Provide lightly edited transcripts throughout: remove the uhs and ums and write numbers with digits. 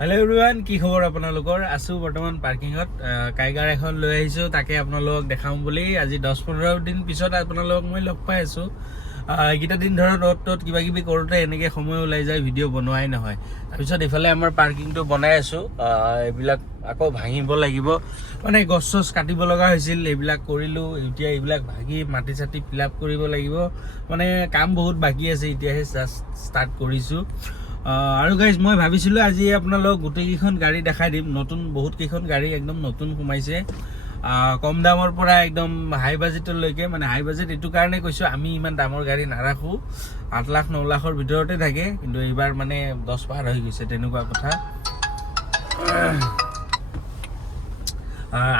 Hello' everyone, কি খবৰ আপোনালোকৰ? আছোঁ বৰ্তমান পাৰ্কিঙত। কাইগাৰ এখন লৈ আহিছোঁ, তাকে আপোনালোকক দেখাম বুলি। আজি 10-15 দিন পিছত আপোনালোকক মই লগ পাই আছোঁ। এইকেইটা দিন ধৰক ত'ত কিবা কিবি কৰোঁতে এনেকৈ সময় ওলাই যায়, ভিডিঅ' বনোৱাই নহয়। তাৰপিছত এইফালে আমাৰ পাৰ্কিংটো বনাই আছোঁ। এইবিলাক আকৌ ভাঙিব লাগিব, মানে গছ চছ কাটিব লগা হৈছিল, এইবিলাক কৰিলোঁ। এতিয়া এইবিলাক ভাঙি মাটি চাটি ফিল আপ কৰিব লাগিব, মানে কাম বহুত বাকী আছে, এতিয়াহে জাষ্ট ষ্টাৰ্ট কৰিছোঁ। আৰু গাইজ মই ভাবিছিলোঁ আজি আপোনালোক গোটেইকেইখন গাড়ী দেখাই দিম। নতুন বহুত কেইখন গাড়ী একদম নতুন সোমাইছে, কম দামৰ পৰা একদম হাই বাজেটলৈকে। মানে হাই বাজেট এইটো কাৰণে কৈছোঁ, আমি ইমান দামৰ গাড়ী নাৰাখোঁ, 8 লাখ 9 লাখৰ ভিতৰতে থাকে। কিন্তু এইবাৰ মানে 10 পাৰ হৈ গৈছে, তেনেকুৱা কথা।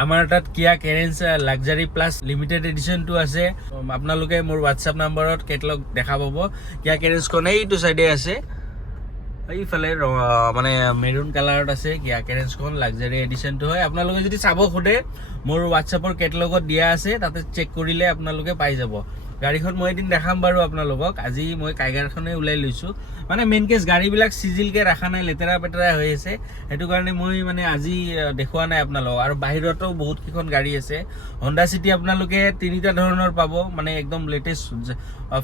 আমাৰ তাত কিয়া কেৰেন্স লাক্সাৰী প্লাছ লিমিটেড এডিশ্যনটো আছে। আপোনালোকে মোৰ হোৱাটছআপ নাম্বাৰত কেটলগ দেখা পাব। কিয়া কেৰেন্সখন এইটো চাইডে আছে, এইফালে মানে মেৰুন কালাৰত আছে কিয়া কেৰেন্সখন। লাক্সাৰী এডিশ্যনটো হয়। আপোনালোকে যদি চাব খোজে, মোৰ হোৱাটছআপৰ কেটলগত দিয়া আছে, তাতে চেক কৰিলে আপোনালোকে পাই যাব। গাড়ীখন মই এদিন দেখাম বাৰু আপোনালোকক। আজি মই কাইগাৰখনেই ওলাই লৈছোঁ, মানে মেইন কেছ গাড়ীবিলাক চিজিলকৈ ৰখা নাই, লেতেৰা পেতেৰা হৈ আছে। সেইটো কাৰণে মই মানে আজি দেখুওৱা নাই আপোনালোকক। আৰু বাহিৰতো বহুত কেইখন গাড়ী আছে। হণ্ডা চিটি আপোনালোকে 3টা ধৰণৰ পাব, মানে একদম লেটেষ্ট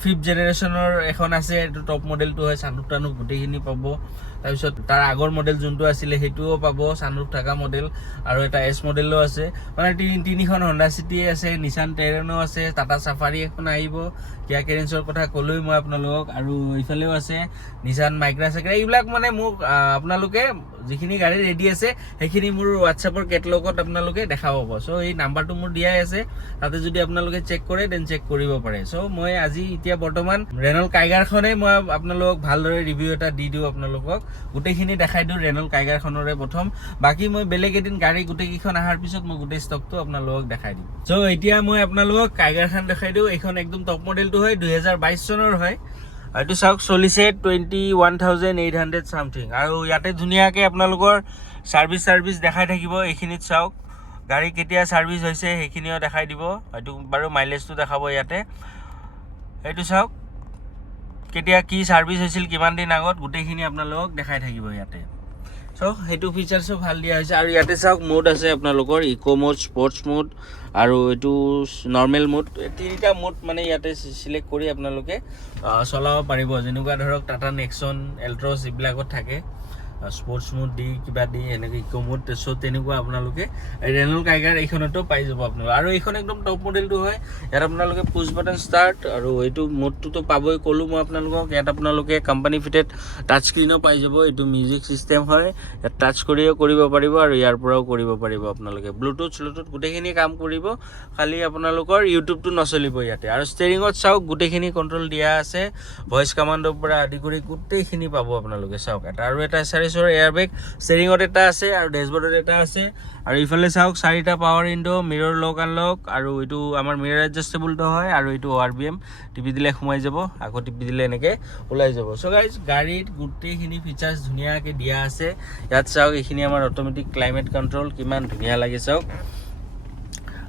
5th জেনেৰেশ্যনৰ এখন আছে, এইটো টপ মডেলটো হয়। চানুক টানুক গোটেইখিনি পাব। তাৰপিছত তাৰ আগৰ মডেল যোনটো আছিলে সেইটোও পাব, চানুক থকা মডেল। আৰু এটা এছ মডেলো আছে, মানে তিনিখন হণ্ডা চিটি আছে, নিছান টেৰেনো আছে, টাটা চাফাৰী এখন আহিব। কিয়া কেৰেন্সৰ কথা ক'লোৱেই মই আপোনালোকক। আৰু এইফালেও আছে নিছান মাইক্ৰা চাইক্ৰা। এইবিলাক মানে মোক আপোনালোকে যিখিনি গাড়ী ৰেডি আছে সেইখিনি মোৰ হোৱাটছআপৰ কেটলগত আপোনালোকে দেখা পাব। চ' এই নাম্বাৰটো মোৰ দিয়াই আছে, তাতে যদি আপোনালোকে চেক কৰে দেন চেক কৰিব পাৰে। চ' মই আজি এতিয়া বৰ্তমান ৰেনল্ট কাইগাৰখনেই মই আপোনালোকক ভালদৰে ৰিভিউ এটা দি দিওঁ। আপোনালোকক গোটেইখিনি দেখাই দিওঁ ৰেনল্ট কাইগাৰখনৰে প্ৰথম। বাকী মই বেলেগ এদিন গাড়ী গোটেইকেইখন অহাৰ পিছত মই গোটেই ষ্টকটো আপোনালোকক দেখাই দিম। চ' এতিয়া মই আপোনালোকক কাইগাৰখন দেখাই দিওঁ। এইখন একদম টপ মডেলটো হয়, 2022 চনৰ হয়। এইটো চাওক, চলিছে 21,800 চামথিং। আৰু ইয়াতে ধুনীয়াকৈ আপোনালোকৰ চাৰ্ভিচ দেখাই থাকিব। এইখিনিত চাওক, গাড়ী কেতিয়া চাৰ্ভিচ হৈছে সেইখিনিও দেখাই দিব। এইটো বাৰু মাইলেজটো দেখাব ইয়াতে। এইটো চাওক, কেতিয়া কি চাৰ্ভিচ হৈছিল, কিমান দিন আগত, গোটেইখিনি আপোনালোকক দেখাই থাকিব ইয়াতে। চ' সেইটো ফিচাৰ্ছো ভাল দিয়া হৈছে। আৰু ইয়াতে চাওক, মোড আছে আপোনালোকৰ, ইক' মোড, স্পৰ্টছ মোড আৰু এইটো নৰ্মেল মোড। 3টা মোড মানে ইয়াতে চিলেক্ট কৰি আপোনালোকে চলাব পাৰিব। যেনেকুৱা ধৰক টাটা নেক্সন, এল্ট্ৰছ এইবিলাকত থাকে স্পৰ্টছ মোড দি, কিবা দি, এনেকৈ ইক' মোড। চ' তেনেকুৱা আপোনালোকে ৰেনল্ট কাইগাৰ এইখনতো পাই যাব আপোনালোকে। আৰু এইখন একদম টপ মডেলটো হয়। ইয়াত আপোনালোকে পুছ বাটন ষ্টাৰ্ট, আৰু এইটো মোডটোতো পাবই, ক'লোঁ মই আপোনালোকক। ইয়াত আপোনালোকে কোম্পানী ফিটেড টাচ স্ক্ৰীনো পাই যাব। এইটো মিউজিক ছিষ্টেম হয়, ইয়াত টাচ কৰিও কৰিব পাৰিব আৰু ইয়াৰ পৰাও কৰিব পাৰিব আপোনালোকে। ব্লুটুথ গোটেইখিনি কাম কৰিব, খালি আপোনালোকৰ ইউটিউবটো নচলিব ইয়াতে। আৰু ষ্টেৰিঙত চাওক, গোটেইখিনি কণ্ট্ৰল দিয়া আছে, ভইচ কমাণ্ডৰ পৰা আদি কৰি গোটেইখিনি পাব আপোনালোকে। চাওক, আৰু এটা এছাৰিছৰ এয়াৰবেগ ষ্টেৰিঙত এটা আছে আৰু ডেছবৰ্ডত এটা আছে। আৰু ইফালে চাওক, 4টা পাৱাৰ উইণ্ডো, মিৰৰ লক আনলক, আৰু এইটো আমাৰ মিৰৰ এডজাষ্টেবলটো হয়। আৰু এইটো ORVM, টিপি দিলে সোমাই যাব, আকৌ টিপি দিলে এনেকৈ ওলাই যাব। চ' গাইজ, গাড়ীত গোটেইখিনি ফিচাৰ্ছ ধুনীয়াকৈ দিয়া আছে। ইয়াত চাওক, এইখিনি আমাৰ অট'মেটিক ক্লাইমেট কণ্ট্ৰল, কিমান ধুনীয়া লাগে চাওক।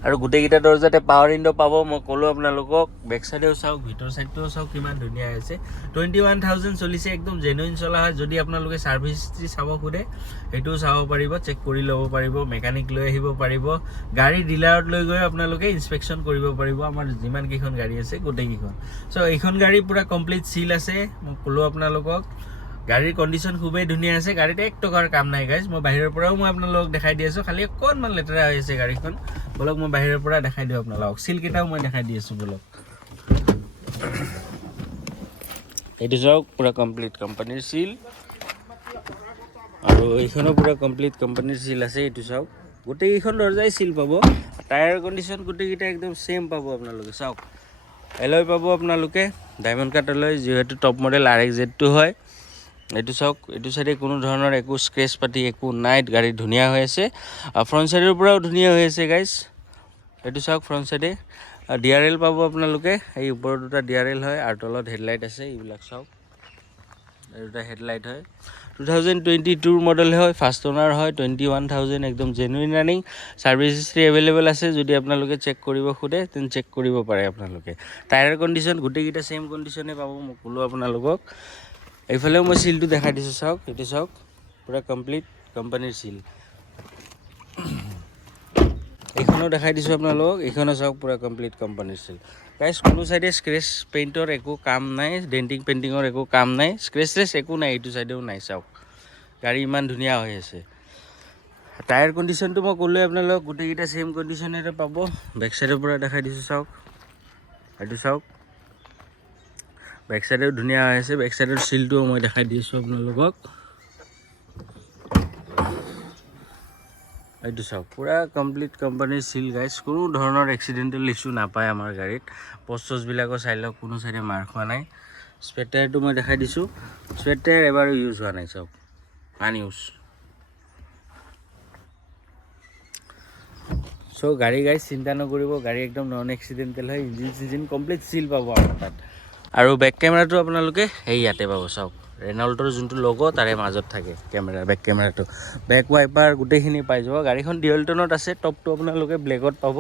আৰু গোটেইকেইটা দৰজাতে পাৱাৰ উইণ্ডো পাব, মই ক'লোঁ আপোনালোকক। বেক চাইডেও চাওক, ভিতৰ চাইডটোও চাওক, কিমান ধুনীয়া হৈছে। 21,000 চলিছে, একদম জেনুইন চলা হয়। যদি আপোনালোকে ছাৰ্ভিচ হিষ্ট্ৰী চাব খোজে সেইটোও চাব পাৰিব, চেক কৰি ল'ব পাৰিব, মেকানিক লৈ আহিব পাৰিব। গাড়ী ডিলাৰত লৈ গৈ আপোনালোকে ইনস্পেকশ্যন কৰিব পাৰিব, আমাৰ যিমান কেইখন গাড়ী আছে গোটেইকেইখন। চ' এইখন গাড়ী পূৰা কমপ্লিট চিল আছে, মই ক'লোঁ আপোনালোকক। গাড়ীৰ কণ্ডিশ্যন খুবেই ধুনীয়া আছে, গাড়ীত 1 টকাৰ কাম নাই গাইজ। মই বাহিৰৰ পৰাও মই আপোনালোকক দেখাই দি আছোঁ, খালি অকণমান লেতেৰা হৈ আছে গাড়ীখন। বলক মই বাহিৰৰ পৰা দেখাই দিওঁ আপোনালোকক, চিলকেইটাও মই দেখাই দি আছোঁ বলক। এইটো চাওক, পূৰা কমপ্লিট কোম্পানীৰ চিল। আৰু এইখনো পূৰা কমপ্লিট কোম্পানীৰ চিল আছে। এইটো চাওক, গোটেইকেইখন দৰজাই চিল পাব। টায়াৰ কণ্ডিশ্যন গোটেইকেইটা একদম ছেইম পাব আপোনালোকে। চাওক, এলয় পাব আপোনালোকে, ডায়মণ্ড কাট এলয়, যিহেতু টপ মডেল RXZ হয়। এইটো চাওক, এইটো চাইডে কোনো ধৰণৰ একো স্ক্ৰেচ পাতি একো নাই, গাড়ী ধুনীয়া হৈ আছে। ফ্ৰণ্ট চাইডৰ পৰাও ধুনীয়া হৈ আছে গাইজ। এইটো চাওক, ফ্ৰণ্ট চাইডে DRL পাব আপোনালোকে। এই ওপৰত 2টা DRL হয়, আৰু তলত হেডলাইট আছে। এইবিলাক চাওক, এই 2টা হেডলাইট হয়। 2022 মডেল হয়, ফাৰ্ষ্ট অনাৰ হয়, 21,000, একদম genuine running. Service history available আছে, যদি আপোনালোকে চেক কৰিব খোজে তেন চেক কৰিব পাৰে আপোনালোকে। টায়াৰ কণ্ডিশ্যন গোটেইকেইটা ছেইম কণ্ডিশ্যনে পাব, মই ক'লোঁ আপোনালোকক। এইফালেও মই চিলটো দেখাই দিছোঁ, চাওক, এইটো চাওক, পূৰা কমপ্লিট কোম্পানীৰ চিল এইখনো দেখাই দিছোঁ আপোনালোকক এইখনো চাওক পুৰা কমপ্লিট কোম্পানীৰ চিল গাইজ কোনো চাইডে স্ক্ৰেচ পেইণ্টৰ একো কাম নাই ডেণ্টিং পেইণ্টিঙৰ একো কাম নাই স্ক্ৰেচ ট্ৰেচ একো নাই এইটো চাইডেও নাই চাওক গাড়ী ইমান ধুনীয়া হৈ আছে টায়াৰ কণ্ডিশ্যনটো মই ক'লোৱে আপোনালোকক গোটেইকেইটা ছেইম কণ্ডিশ্যনেৰে পাব বেক চাইডৰ পৰা দেখাই দিছোঁ চাওক এইটো চাওক বেক চাইডেও ধুনীয়া হৈ আছে বেক চাইডৰ চিলটোও মই দেখাই দিছোঁ আপোনালোকক এইটো চাওক পুৰা কমপ্লিট কোম্পানীৰ চিল গাইজ কোনো ধৰণৰ এক্সিডেণ্টেল ইছ্যু নাপায় আমাৰ গাড়ীত পষ্টবিলাকো চাই লওক কোনো চাইডে মাৰ খোৱা নাই স্পেৰ টায়াৰটো মই দেখাই দিছোঁ স্পেৰ টায়াৰ এবাৰো ইউজ হোৱা নাই চাওক আনইউজ চ' গাড়ী গাইজ চিন্তা নকৰিব গাড়ী একদম নন এক্সিডেণ্টেল হয় ইঞ্জিন চিঞ্জিন কমপ্লিট চিল পাব আমাৰ তাত আৰু বেক কেমেৰাটো আপোনালোকে সেই ইয়াতে পাব চাওক ৰেনল্টৰ যোনটো লগো তাৰে মাজত থাকে কেমেৰা বেক কেমেৰাটো বেক ৱাইপাৰ গোটেইখিনি পাই যাব গাড়ীখন ডিউৱেল টোনত আছে টপটো আপোনালোকে ব্লেকত পাব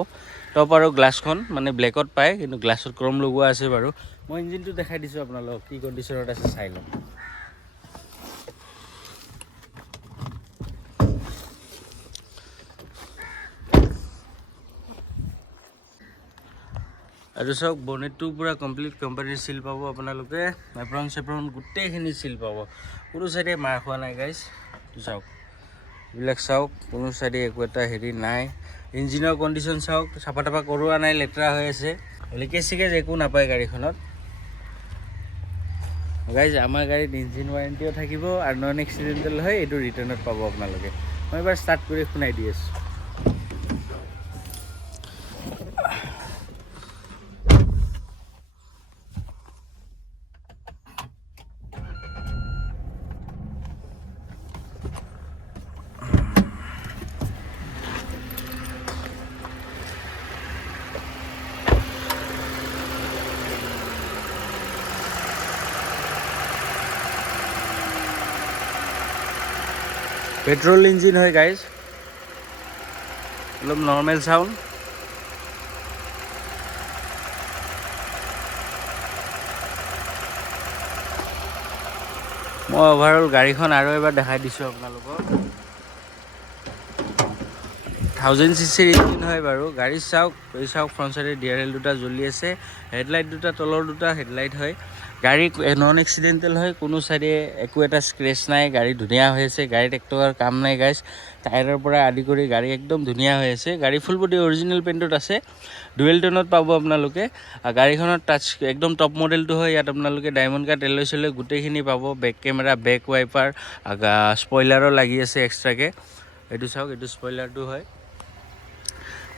টপ আৰু গ্লাছখন মানে ব্লেকত পায় কিন্তু গ্লাছত ক্ৰম লগোৱা আছে বাৰু মই ইঞ্জিনটো দেখাই দিছোঁ আপোনালোকক কি কণ্ডিশ্যনত আছে চাই লওক আৰু চাওক বনেটটো পুৰা কমপ্লিট কোম্পানীৰ চিল পাব আপোনালোকে এপ্ৰন চেপ্ৰন গোটেইখিনি চিল পাব কোনো চাইডে মাৰ খোৱা নাই গাইজ চাওক এইবিলাক চাওক কোনো চাইডে একো এটা হেৰি নাই ইঞ্জিনৰ কণ্ডিশ্যন চাওক চাফা তাফা কৰোৱা নাই লেতেৰা হৈ আছে লিকেজ চিকেজ একো নাপায় গাড়ীখনত গাইজ আমাৰ গাড়ীত ইঞ্জিন ৱাৰেণ্টিও থাকিব আৰু নন এক্সিডেণ্টেল হয় এইটো ৰিটাৰ্ণত পাব আপোনালোকে মই এবাৰ ষ্টাৰ্ট কৰি শুনাই দি আছোঁ পেট্ৰল ইঞ্জিন হয় গাইজ অলপ নৰ্মেল চাউণ্ড মই অভাৰঅল গাড়ীখন আৰু এবাৰ দেখাই দিছোঁ আপোনালোকক 1000 cc ইঞ্জিন হয় বাৰু গাড়ী চাওক এই চাওক ফ্ৰণ্ট চাইডে ডিআৰএল দুটা জ্বলি আছে হেডলাইট দুটা তলৰ দুটা হেডলাইট হয় গাড়ী নন এক্সিডেণ্টেল হয় কোনো চাইডে একো এটা স্ক্ৰেচ নাই গাড়ী ধুনীয়া হৈ আছে গাড়ীত এক টকাৰ কাম নাই গাইজ টায়াৰৰ পৰা আদি কৰি গাড়ী একদম ধুনীয়া হৈ আছে গাড়ী ফুল বডি অৰিজিনেল পেইণ্টত আছে ডুৱেল টোনত পাব আপোনালোকে গাড়ীখনৰ টাচ একদম টপ মডেলটো হয় ইয়াত আপোনালোকে ডায়মণ্ড কাট এলয় চেলয় গোটেইখিনি পাব বেক কেমেৰা বেক ৱাইপাৰ স্পইলাৰো লাগি আছে এক্সট্ৰাকৈ এইটো চাওক এইটো স্পইলাৰটো হয়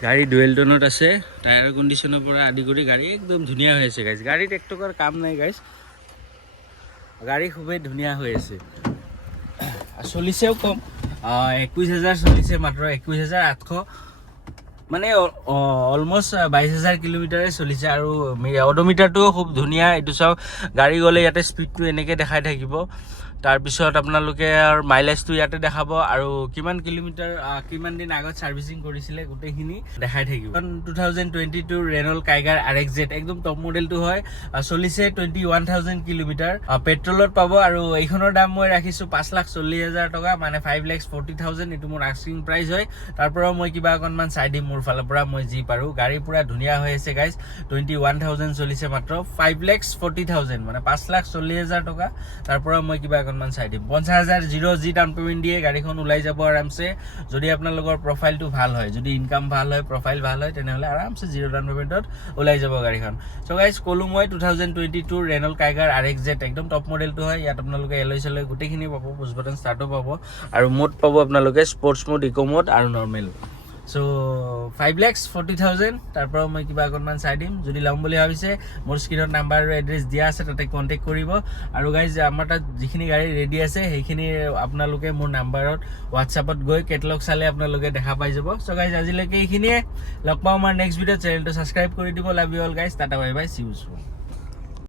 গাড়ী ডুৱেল টোনত আছে টায়াৰৰ কণ্ডিশ্যনৰ পৰা আদি কৰি গাড়ী একদম ধুনীয়া হৈ আছে গাইজ গাড়ীত এক টকাৰ কাম নাই গাইজ গাড়ী খুবেই ধুনীয়া হৈ আছে চলিছেও কম 21,000 চলিছে মাত্ৰ 21,800 মানে অলমষ্ট 22,000 কিলোমিটাৰে চলিছে আৰু অডোমিটাৰটোও খুব ধুনীয়া এইটো চাওক গাড়ী গ'লে ইয়াতে স্পীডটো এনেকৈ দেখাই থাকিব তাৰপিছত আপোনালোকে আৰু মাইলেজটো ইয়াতে দেখাব আৰু কিমান কিলোমিটাৰ কিমান দিন আগত ছাৰ্ভিচিং কৰিছিলে গোটেইখিনি দেখাই থাকিব 2022 ৰেনল্ট কাইগাৰ RXZ একদম টপ মডেলটো হয় চলিছে 21,000 কিলোমিটাৰ পেট্ৰলত পাব আৰু এইখনৰ দাম মই ৰাখিছোঁ 5,40,000 টকা মানে 5,40,000 এইটো মোৰ আস্কিং প্ৰাইচ হয় তাৰ পৰা মই কিবা অকণমান চাই দিম মোৰ ফালৰ পৰা মই যি পাৰোঁ গাড়ী পুৰা ধুনীয়া হৈ আছে গাইজ 21,000 চলিছে মাত্ৰ 5,40,000 মানে 5,40,000 টকা তাৰ পৰা মই কিবা অকণমান চাই দিম 50,000 জিৰ' যি ডাউন পেমেণ্ট দিয়ে গাড়ীখন ওলাই যাব আৰামছে যদি আপোনালোকৰ প্ৰফাইলটো ভাল হয় যদি ইনকাম ভাল হয় প্ৰফাইল ভাল হয় তেনেহ'লে আৰামছে জিৰ' ডাউন পেমেণ্টত ওলাই যাব গাড়ীখন চ' গাইজ ক'লোঁ মই 2022 ৰেনল্ট কাইগাৰ RXZ একদম টপ মডেলটো হয় ইয়াত আপোনালোকে এলয় চেলয় গোটেইখিনি পাব পুছ বাটন ষ্টাৰ্টো পাব আৰু মোড পাব আপোনালোকে স্পৰ্টছ মোড ইক' মোড আৰু নৰ্মেল চ' 5,40,000 তাৰ পৰা মই কিবা অকণমান চাই দিম যদি ল'ম বুলি ভাবিছে মোৰ স্ক্ৰীণত নাম্বাৰ আৰু এড্ৰেছ দিয়া আছে তাতে কণ্টেক্ট কৰিব আৰু গাইজ আমাৰ তাত যিখিনি গাড়ী ৰেডি আছে সেইখিনি আপোনালোকে মোৰ নাম্বাৰত হোৱাটছআপত গৈ কেটলগ চালে আপোনালোকে দেখা পাই যাব চ' গাইজ আজিলৈকে এইখিনিয়ে লগ পাওঁ আমাৰ নেক্সট ভিডিঅ'ত চেনেলটো ছাবস্ক্ৰাইব কৰি দিব love you all guys tata bye bye C you soon